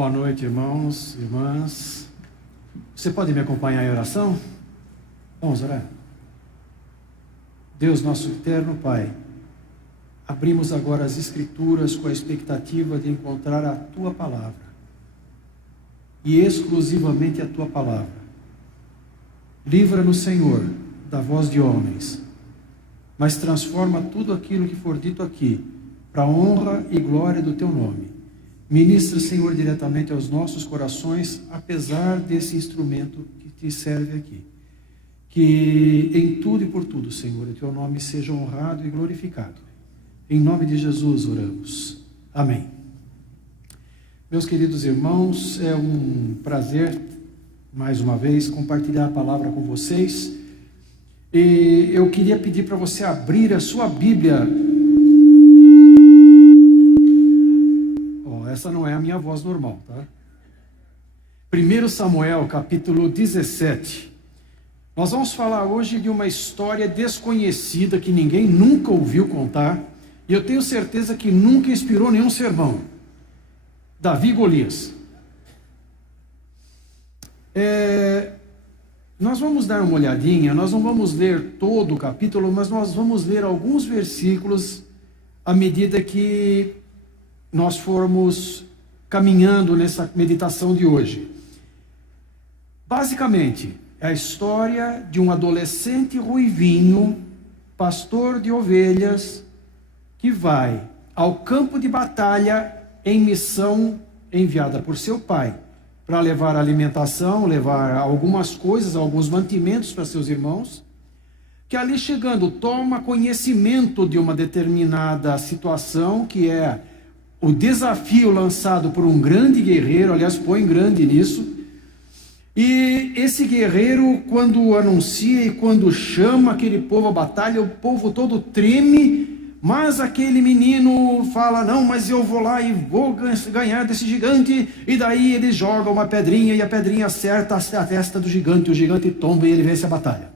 Boa noite, irmãos, irmãs. Você pode me acompanhar em oração? Vamos orar. Deus, nosso eterno Pai, abrimos agora as Escrituras com a expectativa de encontrar a Tua Palavra, e exclusivamente a Tua Palavra. Livra-nos, Senhor, da voz de homens, mas transforma tudo aquilo que for dito aqui, para a honra e glória do Teu nome. Ministra, Senhor, diretamente aos nossos corações, apesar desse instrumento que Te serve aqui. Que em tudo e por tudo, Senhor, o Teu nome seja honrado e glorificado. Em nome de Jesus oramos. Amém. Meus queridos irmãos, é um prazer, mais uma vez, compartilhar a palavra com vocês. E eu queria pedir para você abrir a sua Bíblia. Essa não é a minha voz normal, tá? 1 Samuel, capítulo 17. Nós vamos falar hoje de uma história desconhecida que ninguém nunca ouviu contar, e eu tenho certeza que nunca inspirou nenhum sermão. Davi e Golias. Nós vamos dar uma olhadinha, nós não vamos ler todo o capítulo, mas nós vamos ler alguns versículos à medida que nós formos caminhando nessa meditação de hoje. Basicamente, é a história de um adolescente ruivinho, pastor de ovelhas, que vai ao campo de batalha em missão enviada por seu pai, para levar alimentação, levar algumas coisas, alguns mantimentos para seus irmãos, que ali chegando toma conhecimento de uma determinada situação, que é o desafio lançado por um grande guerreiro, aliás, põe grande nisso, e esse guerreiro, quando anuncia e quando chama aquele povo à batalha, o povo todo treme, mas aquele menino fala, não, mas eu vou lá e vou ganhar desse gigante, e daí ele joga uma pedrinha, e a pedrinha acerta a testa do gigante, o gigante tomba e ele vence a batalha.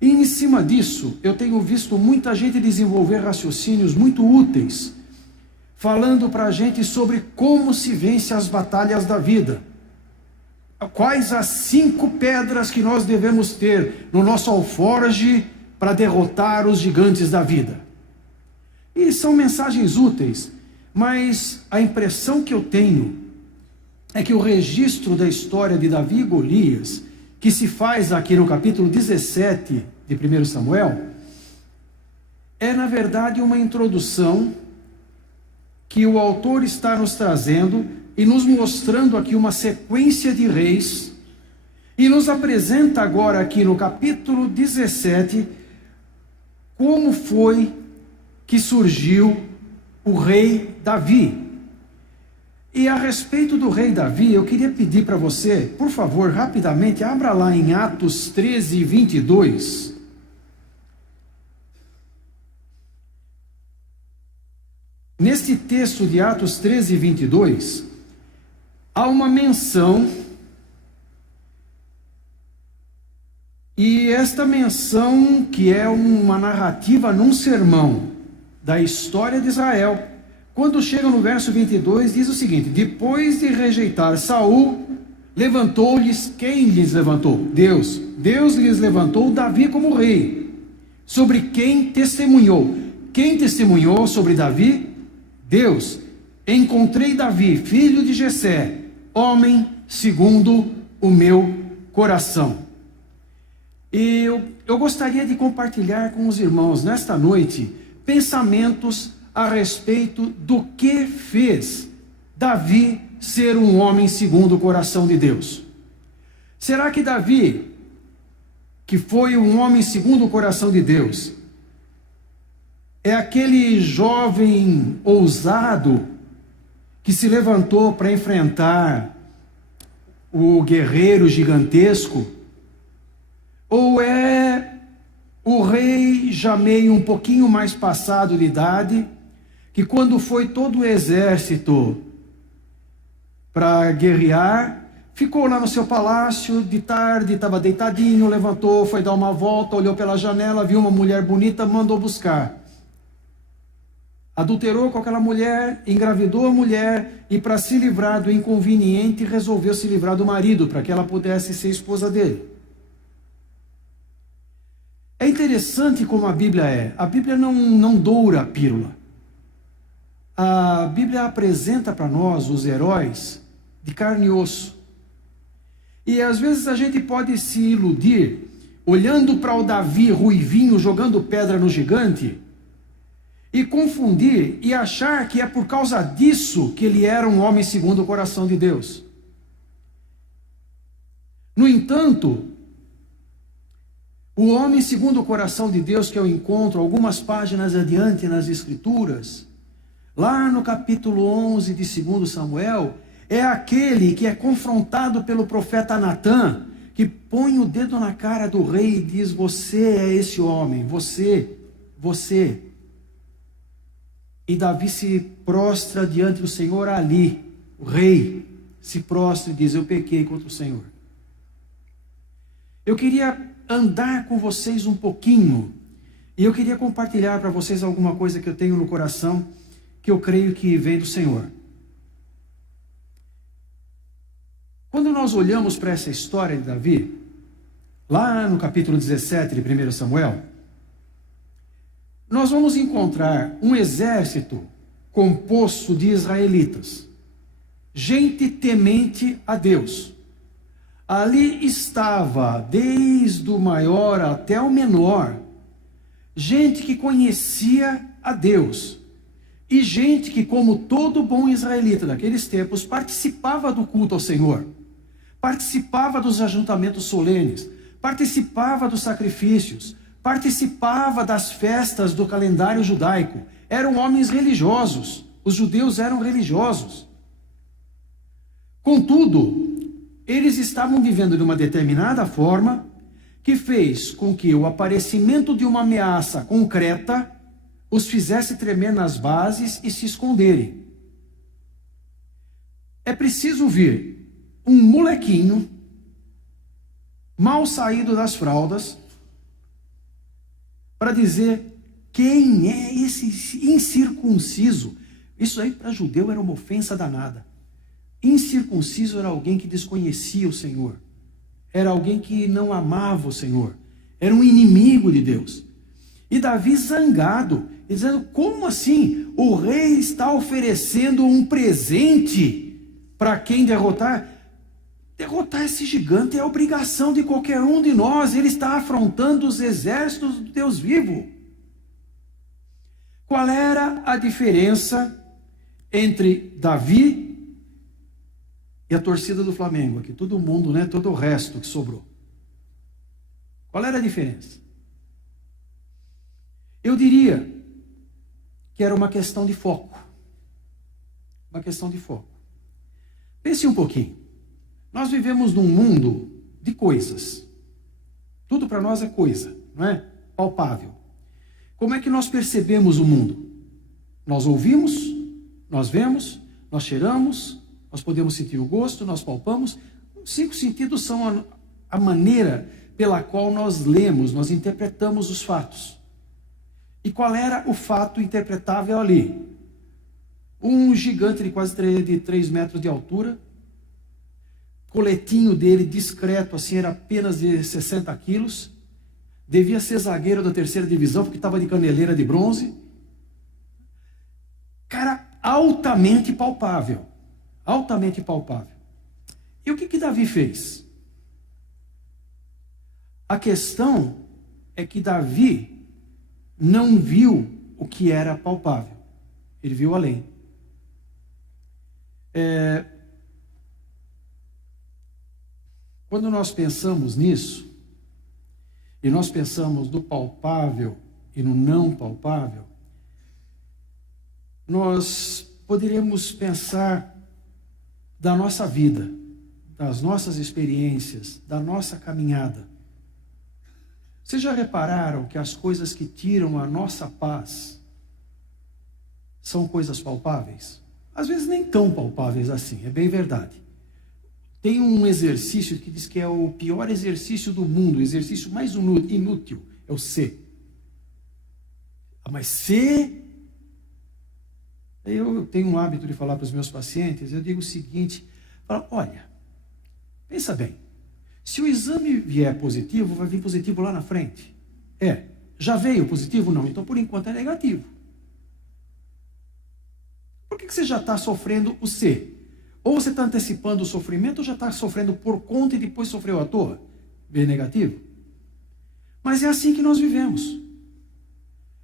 E em cima disso, eu tenho visto muita gente desenvolver raciocínios muito úteis, falando para a gente sobre como se vence as batalhas da vida. Quais as 5 pedras que nós devemos ter no nosso alforje para derrotar os gigantes da vida. E são mensagens úteis, mas a impressão que eu tenho é que o registro da história de Davi e Golias, que se faz aqui no capítulo 17 de 1 Samuel, é na verdade uma introdução que o autor está nos trazendo e nos mostrando aqui uma sequência de reis, e nos apresenta agora aqui no capítulo 17 como foi que surgiu o rei Davi. E a respeito do rei Davi, eu queria pedir para você, por favor, rapidamente, abra lá em Atos 13, 22. Neste texto de Atos 13, 22, há uma menção, e esta menção, que é uma narrativa num sermão da história de Israel, quando chega no verso 22, diz o seguinte: depois de rejeitar Saul, levantou-lhes, quem lhes levantou? Deus. Deus lhes levantou Davi como rei, sobre quem testemunhou. Quem testemunhou sobre Davi? Deus. Encontrei Davi, filho de Jessé, homem segundo o meu coração. E eu gostaria de compartilhar com os irmãos nesta noite pensamentos a respeito do que fez Davi ser um homem segundo o coração de Deus. Será que Davi, que foi um homem segundo o coração de Deus, é aquele jovem ousado que se levantou para enfrentar o guerreiro gigantesco? Ou é o rei já meio um pouquinho mais passado de idade, que quando foi todo o exército para guerrear, ficou lá no seu palácio, de tarde, estava deitadinho, levantou, foi dar uma volta, olhou pela janela, viu uma mulher bonita, mandou buscar. adulterou com aquela mulher, engravidou a mulher e, para se livrar do inconveniente, resolveu se livrar do marido, para que ela pudesse ser esposa dele. É interessante como a Bíblia é. A Bíblia não doura a pílula. A Bíblia apresenta para nós os heróis de carne e osso. E às vezes a gente pode se iludir, olhando para o Davi ruivinho jogando pedra no gigante, e confundir e achar que é por causa disso que ele era um homem segundo o coração de Deus. No entanto, o homem segundo o coração de Deus que eu encontro algumas páginas adiante nas Escrituras, lá no capítulo 11 de 2 Samuel, é aquele que é confrontado pelo profeta Natã, que põe o dedo na cara do rei e diz: você é esse homem, você. E Davi se prostra diante do Senhor ali. O rei se prostra e diz: eu pequei contra o Senhor. Eu queria andar com vocês um pouquinho, e eu queria compartilhar para vocês alguma coisa que eu tenho no coração, que eu creio que vem do Senhor. Quando nós olhamos para essa história de Davi, lá no capítulo 17 de 1 Samuel, nós vamos encontrar um exército composto de israelitas, gente temente a Deus. Ali estava, desde o maior até o menor, gente que conhecia a Deus, e gente que, como todo bom israelita daqueles tempos, participava do culto ao Senhor, participava dos ajuntamentos solenes, participava dos sacrifícios, participava das festas do calendário judaico. Eram homens religiosos, os judeus eram religiosos. Contudo, eles estavam vivendo de uma determinada forma que fez com que o aparecimento de uma ameaça concreta os fizesse tremer nas bases e se esconderem. É preciso vir um molequinho, mal saído das fraldas, para dizer: quem é esse incircunciso? Isso aí para judeu era uma ofensa danada. Incircunciso era alguém que desconhecia o Senhor, era alguém que não amava o Senhor, era um inimigo de Deus. E Davi zangado, dizendo: como assim? O rei está oferecendo um presente para quem derrotar? Derrotar esse gigante é obrigação de qualquer um de nós. Ele está afrontando os exércitos do Deus vivo. Qual era a diferença entre Davi e a torcida do Flamengo aqui? Todo mundo, né? Todo o resto que sobrou. Qual era a diferença? Eu diria que era uma questão de foco. Uma questão de foco. Pense um pouquinho. Nós vivemos num mundo de coisas. Tudo para nós é coisa, não é? Palpável. Como é que nós percebemos o mundo? Nós ouvimos, nós vemos, nós cheiramos, nós podemos sentir o gosto, nós palpamos. Os 5 sentidos são a maneira pela qual nós lemos, nós interpretamos os fatos. E qual era o fato interpretável ali? Um gigante de quase 3 metros de altura, coletinho dele discreto, assim, era apenas de 60 quilos, devia ser zagueiro da 3ª divisão, porque estava de caneleira de bronze. Cara, altamente palpável, altamente palpável. E o que Davi fez? A questão é que Davi não viu o que era palpável, ele viu além. Quando nós pensamos nisso, e nós pensamos no palpável e no não palpável, nós poderíamos pensar da nossa vida, das nossas experiências, da nossa caminhada. Vocês já repararam que as coisas que tiram a nossa paz são coisas palpáveis? Às vezes nem tão palpáveis assim, é bem verdade. Tem um exercício que diz que é o pior exercício do mundo, o exercício mais inútil, é o C. Mas C Eu tenho um hábito de falar para os meus pacientes, eu digo o seguinte, falo, olha, pensa bem, se o exame vier positivo, vai vir positivo lá na frente. Já veio positivo? Não, então por enquanto é negativo. Por que você já está sofrendo o C? Ou você está antecipando o sofrimento, ou já está sofrendo por conta e depois sofreu à toa? Veio negativo. Mas é assim que nós vivemos.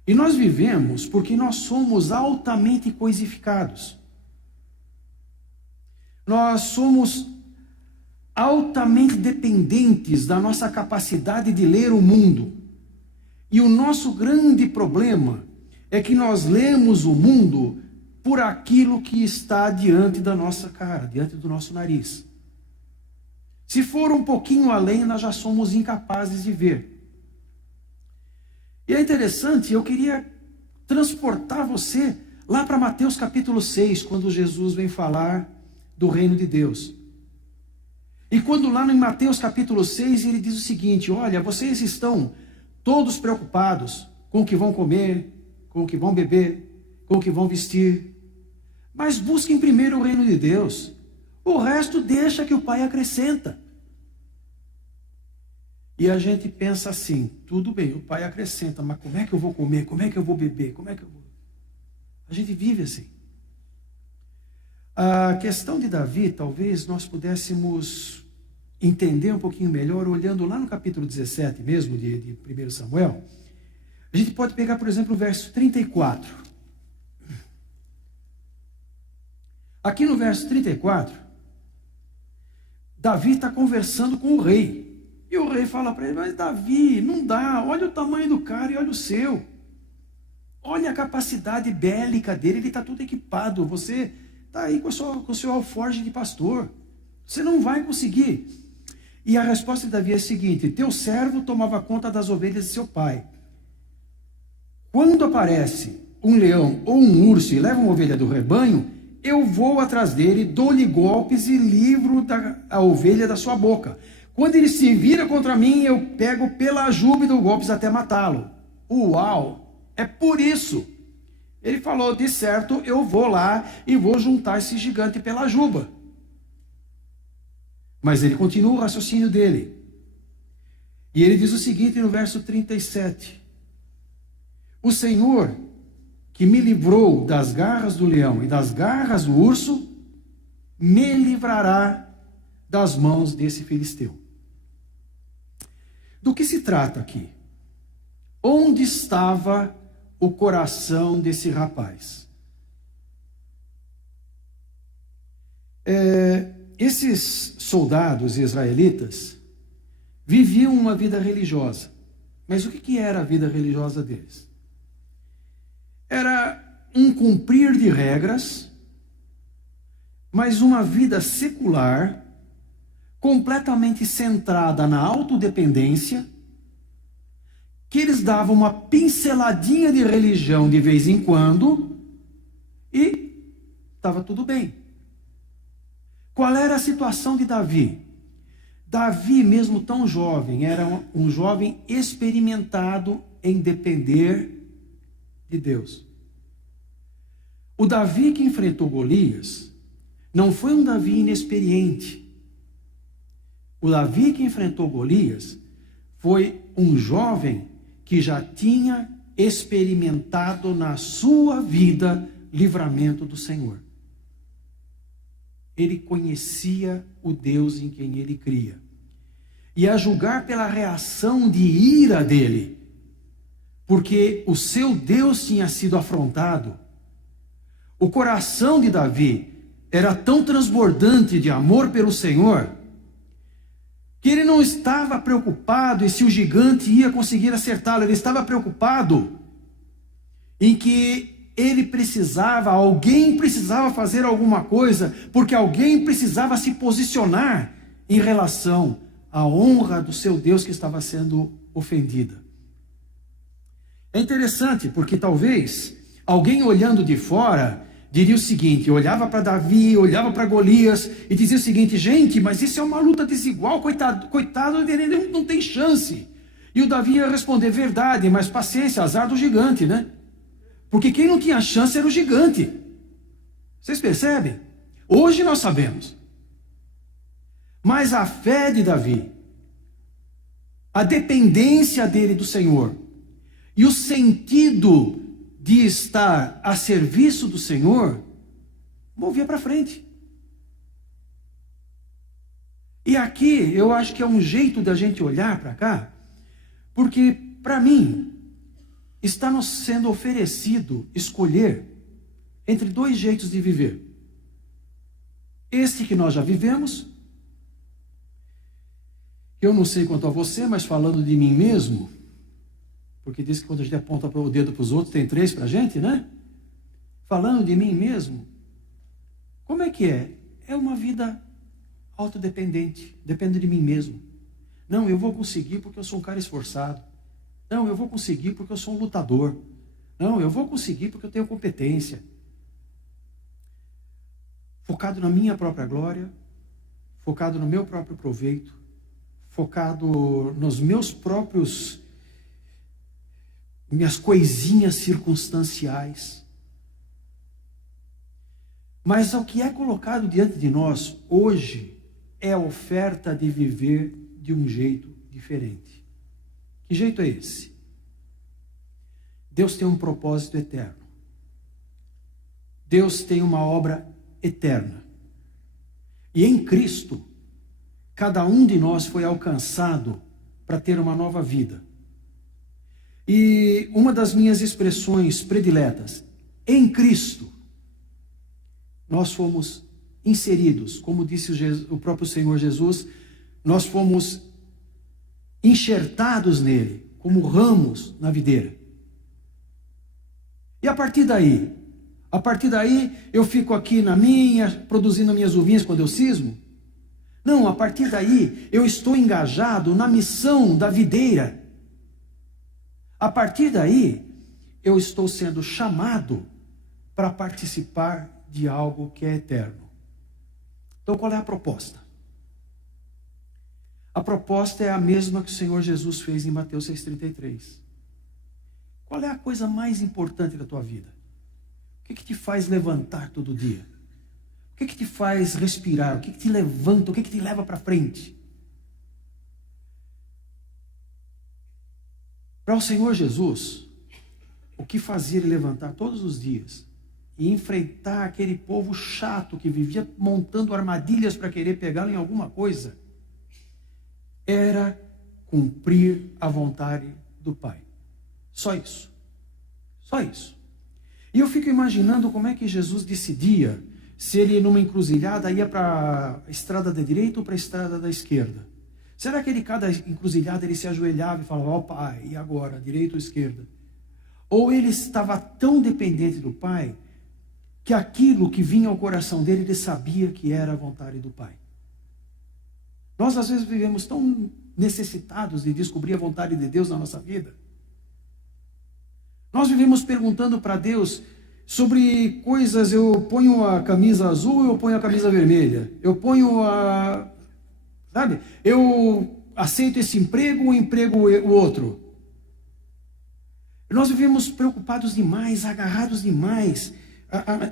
E nós vivemos porque nós somos altamente coisificados. Nós somos altamente dependentes da nossa capacidade de ler o mundo. E o nosso grande problema é que nós lemos o mundo por aquilo que está diante da nossa cara, diante do nosso nariz. Se for um pouquinho além, nós já somos incapazes de ver. E é interessante, eu queria transportar você lá para Mateus capítulo 6, quando Jesus vem falar do reino de Deus. E quando lá em Mateus capítulo 6, ele diz o seguinte, olha, vocês estão todos preocupados com o que vão comer, com o que vão beber, com o que vão vestir. Mas busquem primeiro o reino de Deus. O resto deixa que o Pai acrescenta. E a gente pensa assim, tudo bem, o Pai acrescenta, mas como é que eu vou comer? Como é que eu vou beber? Como é que eu vou... A gente vive assim. A questão de Davi, talvez nós pudéssemos entender um pouquinho melhor, olhando lá no capítulo 17 mesmo, de 1 Samuel. A gente pode pegar, por exemplo, o verso 34. Aqui no verso 34, Davi está conversando com o rei. E o rei fala para ele, mas Davi, não dá, olha o tamanho do cara e olha o seu. Olha a capacidade bélica dele, ele está tudo equipado. Você está aí com o seu alforje de pastor. Você não vai conseguir. E a resposta de Davi é a seguinte, teu servo tomava conta das ovelhas de seu pai. Quando aparece um leão ou um urso e leva uma ovelha do rebanho, eu vou atrás dele, dou-lhe golpes e livro a ovelha da sua boca. Quando ele se vira contra mim, eu pego pela juba e dou golpes até matá-lo. Uau! É por isso. Ele falou, de certo, eu vou lá e vou juntar esse gigante pela juba. Mas ele continua o raciocínio dele. E ele diz o seguinte no verso 37. O Senhor, que me livrou das garras do leão e das garras do urso, me livrará das mãos desse filisteu. Do que se trata aqui? Onde estava o coração desse rapaz? Esses soldados israelitas viviam uma vida religiosa. Mas o que era a vida religiosa deles? Era um cumprir de regras, mas uma vida secular, completamente centrada na autodependência, que eles davam uma pinceladinha de religião de vez em quando e estava tudo bem. Qual era a situação de Davi? Davi, mesmo tão jovem, era um jovem experimentado em depender de Deus. O Davi que enfrentou Golias não foi um Davi inexperiente. O Davi que enfrentou Golias foi um jovem que já tinha experimentado na sua vida livramento do Senhor. Ele conhecia o Deus em quem ele cria. E a julgar pela reação de ira dele, porque o seu Deus tinha sido afrontado, o coração de Davi era tão transbordante de amor pelo Senhor, que ele não estava preocupado em se o gigante ia conseguir acertá-lo, ele estava preocupado em que alguém precisava fazer alguma coisa, porque alguém precisava se posicionar em relação à honra do seu Deus que estava sendo ofendida. É interessante, porque talvez alguém olhando de fora diria o seguinte, olhava para Davi, olhava para Golias e dizia o seguinte, gente, mas isso é uma luta desigual, coitado dele, não tem chance. E o Davi ia responder, verdade, mas paciência, azar do gigante, né? Porque quem não tinha chance era o gigante. Vocês percebem? Hoje nós sabemos. Mas a fé de Davi, a dependência dele do Senhor e o sentido de estar a serviço do Senhor, movia para frente. E aqui eu acho que é um jeito da gente olhar para cá, porque para mim está nos sendo oferecido escolher entre dois jeitos de viver. Este que nós já vivemos, eu não sei quanto a você, mas falando de mim mesmo, porque diz que quando a gente aponta o dedo para os outros, tem três para a gente, né? Falando de mim mesmo, como é que é? É uma vida autodependente, depende de mim mesmo. Não, eu vou conseguir porque eu sou um cara esforçado. Não, eu vou conseguir porque eu sou um lutador. Não, eu vou conseguir porque eu tenho competência. Focado na minha própria glória, focado no meu próprio proveito, focado nos meus próprios, minhas coisinhas circunstanciais. Mas o que é colocado diante de nós hoje é a oferta de viver de um jeito diferente. Que jeito é esse? Deus tem um propósito eterno. Deus tem uma obra eterna. E em Cristo, cada um de nós foi alcançado para ter uma nova vida. E uma das minhas expressões prediletas, em Cristo, nós fomos inseridos, como disse o próprio Senhor Jesus, nós fomos enxertados nele, como ramos na videira. E a partir daí eu fico aqui na minha, produzindo minhas uvinhas quando eu cismo? Não, a partir daí eu estou engajado na missão da videira. A partir daí eu estou sendo chamado para participar de algo que é eterno. Então qual é a proposta? A proposta é a mesma que o Senhor Jesus fez em Mateus 6,33. Qual é a coisa mais importante da tua vida? O que te faz levantar todo dia? O que te faz respirar? O que te levanta? O que te leva para frente? Para o Senhor Jesus, o que fazia ele levantar todos os dias e enfrentar aquele povo chato que vivia montando armadilhas para querer pegá-lo em alguma coisa, era cumprir a vontade do Pai. Só isso. Só isso. E eu fico imaginando como é que Jesus decidia se ele numa encruzilhada ia para a estrada da direita ou para a estrada da esquerda. Será que ele, cada encruzilhada, ele se ajoelhava e falava, ó Pai, e agora, direita ou esquerda? Ou ele estava tão dependente do Pai, que aquilo que vinha ao coração dele, ele sabia que era a vontade do Pai. Nós às vezes vivemos tão necessitados de descobrir a vontade de Deus na nossa vida. Nós vivemos perguntando para Deus sobre coisas, eu ponho a camisa azul ou eu ponho a camisa vermelha? Eu ponho a... Sabe? Eu aceito esse emprego ou emprego o outro? Nós vivemos preocupados demais, agarrados demais,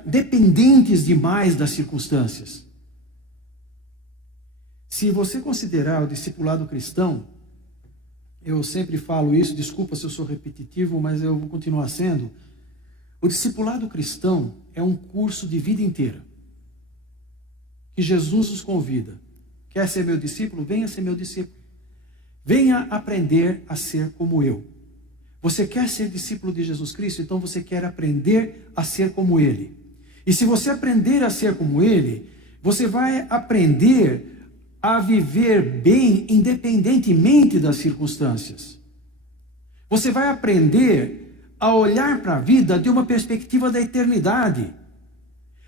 dependentes demais das circunstâncias. Se você considerar o discipulado cristão, eu sempre falo isso, desculpa se eu sou repetitivo, mas eu vou continuar sendo. O discipulado cristão é um curso de vida inteira, que Jesus nos convida. Quer ser meu discípulo? Venha ser meu discípulo. Venha aprender a ser como eu. Você quer ser discípulo de Jesus Cristo? Então você quer aprender a ser como Ele. E se você aprender a ser como Ele, você vai aprender a viver bem independentemente das circunstâncias. Você vai aprender a olhar para a vida de uma perspectiva da eternidade.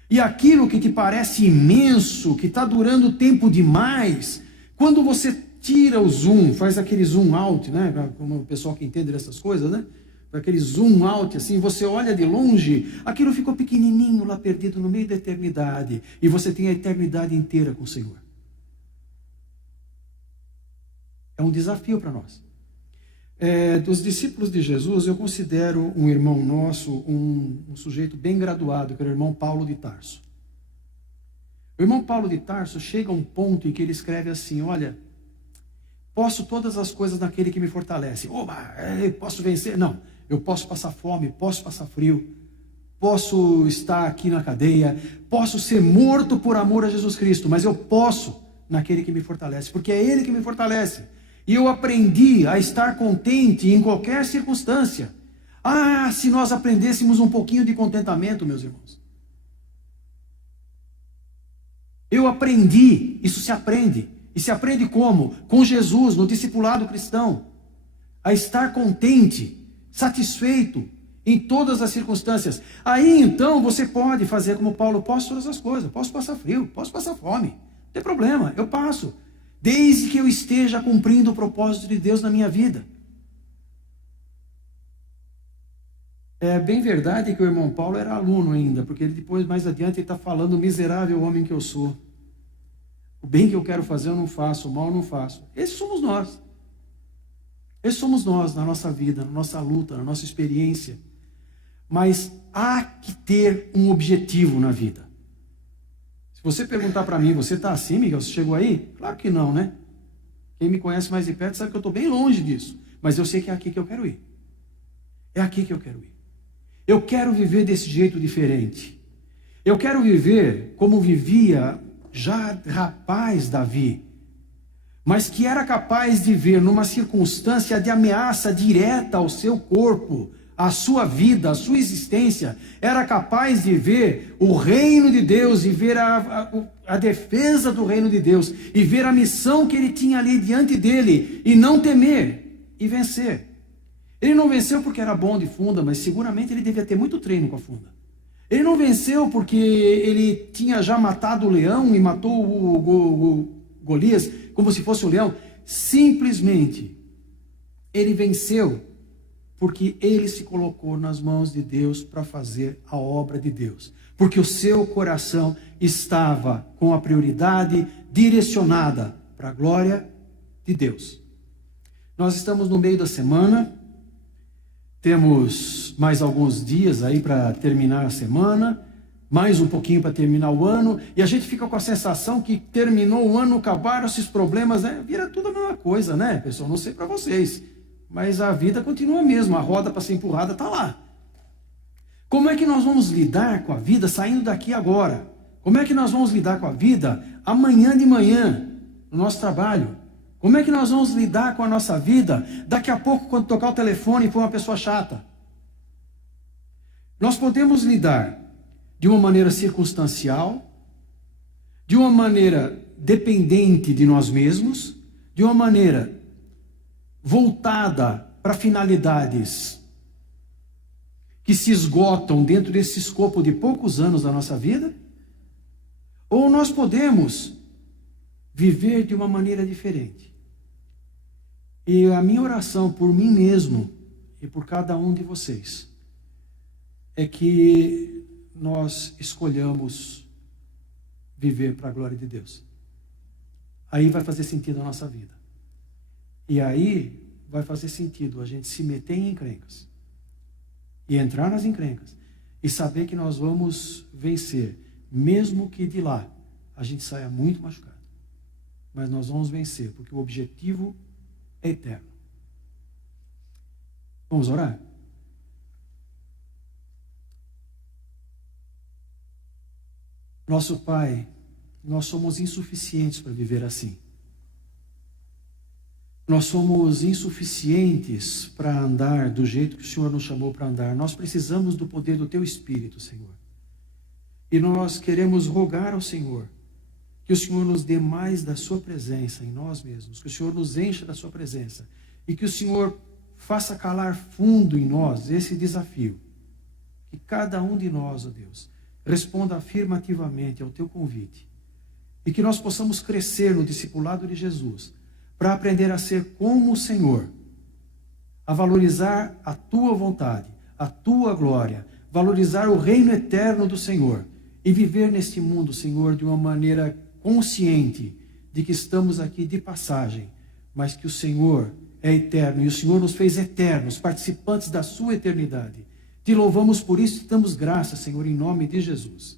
E aquilo que te parece imenso, que está durando tempo demais, quando você tira o zoom, faz aquele zoom out, né? Como o pessoal que entende dessas coisas, né? Aquele zoom out, assim, você olha de longe, aquilo ficou pequenininho lá perdido no meio da eternidade. E você tem a eternidade inteira com o Senhor. É um desafio para nós. Dos discípulos de Jesus, eu considero um irmão nosso, um sujeito bem graduado, que era o irmão Paulo de Tarso. O irmão Paulo de Tarso chega a um ponto em que ele escreve assim: olha, posso todas as coisas naquele que me fortalece. Oba, posso vencer? Não, eu posso passar fome, posso passar frio, posso estar aqui na cadeia, posso ser morto por amor a Jesus Cristo, mas eu posso naquele que me fortalece, porque é Ele que me fortalece. E eu aprendi a estar contente em qualquer circunstância. Ah, se nós aprendêssemos um pouquinho de contentamento, meus irmãos. Eu aprendi, isso se aprende. E se aprende como? Com Jesus, no discipulado cristão. A estar contente, satisfeito em todas as circunstâncias. Aí então você pode fazer como Paulo: posso todas as coisas, posso passar frio, posso passar fome. Não tem problema, eu passo. Desde que eu esteja cumprindo o propósito de Deus na minha vida. É bem verdade que o irmão Paulo era aluno ainda, porque ele depois, mais adiante, ele está falando: miserável homem que eu sou. O bem que eu quero fazer eu não faço, o mal eu não faço. Esses somos nós. Esses somos nós na nossa vida, na nossa luta, na nossa experiência. Mas há que ter um objetivo na vida. Se você perguntar para mim: você está assim, Miguel? Você chegou aí? Claro que não, né? Quem me conhece mais de perto sabe que eu estou bem longe disso. Mas eu sei que é aqui que eu quero ir. É aqui que eu quero ir. Eu quero viver desse jeito diferente. Eu quero viver como vivia já rapaz Davi, mas que era capaz de ver numa circunstância de ameaça direta ao seu corpo, à sua vida, à sua existência, era capaz de ver o reino de Deus e ver a defesa do reino de Deus e ver a missão que ele tinha ali diante dele e não temer e vencer. Ele não venceu porque era bom de funda, mas seguramente ele devia ter muito treino com a funda. Ele não venceu porque ele tinha já matado o leão e matou o Golias como se fosse o leão. Simplesmente, ele venceu porque ele se colocou nas mãos de Deus para fazer a obra de Deus. Porque o seu coração estava com a prioridade direcionada para a glória de Deus. Nós estamos no meio da semana. Temos mais alguns dias aí para terminar a semana, mais um pouquinho para terminar o ano, e a gente fica com a sensação que terminou o ano, acabaram esses problemas, né? Vira tudo a mesma coisa, né, pessoal? Não sei para vocês, mas a vida continua mesmo, a roda para ser empurrada está lá. Como é que nós vamos lidar com a vida saindo daqui agora? Como é que nós vamos lidar com a vida amanhã de manhã, no nosso trabalho? Como é que nós vamos lidar com a nossa vida daqui a pouco, quando tocar o telefone e for uma pessoa chata? Nós podemos lidar de uma maneira circunstancial, de uma maneira dependente de nós mesmos, de uma maneira voltada para finalidades que se esgotam dentro desse escopo de poucos anos da nossa vida, ou nós podemos viver de uma maneira diferente. E a minha oração por mim mesmo e por cada um de vocês é que nós escolhamos viver para a glória de Deus. Aí vai fazer sentido a nossa vida. E aí vai fazer sentido a gente se meter em encrencas e entrar nas encrencas e saber que nós vamos vencer, mesmo que de lá a gente saia muito machucado. Mas nós vamos vencer, porque o objetivo é eterno. Vamos orar? Nosso Pai, nós somos insuficientes para viver assim. Nós somos insuficientes para andar do jeito que o Senhor nos chamou para andar. Nós precisamos do poder do Teu Espírito, Senhor. E nós queremos rogar ao Senhor que o Senhor nos dê mais da sua presença em nós mesmos, que o Senhor nos encha da sua presença e que o Senhor faça calar fundo em nós esse desafio. Que cada um de nós, ó Deus, responda afirmativamente ao teu convite e que nós possamos crescer no discipulado de Jesus para aprender a ser como o Senhor, a valorizar a tua vontade, a tua glória, valorizar o reino eterno do Senhor e viver neste mundo, Senhor, de uma maneira consciente de que estamos aqui de passagem, mas que o Senhor é eterno e o Senhor nos fez eternos, participantes da sua eternidade. Te louvamos por isso e te damos graças, Senhor, em nome de Jesus.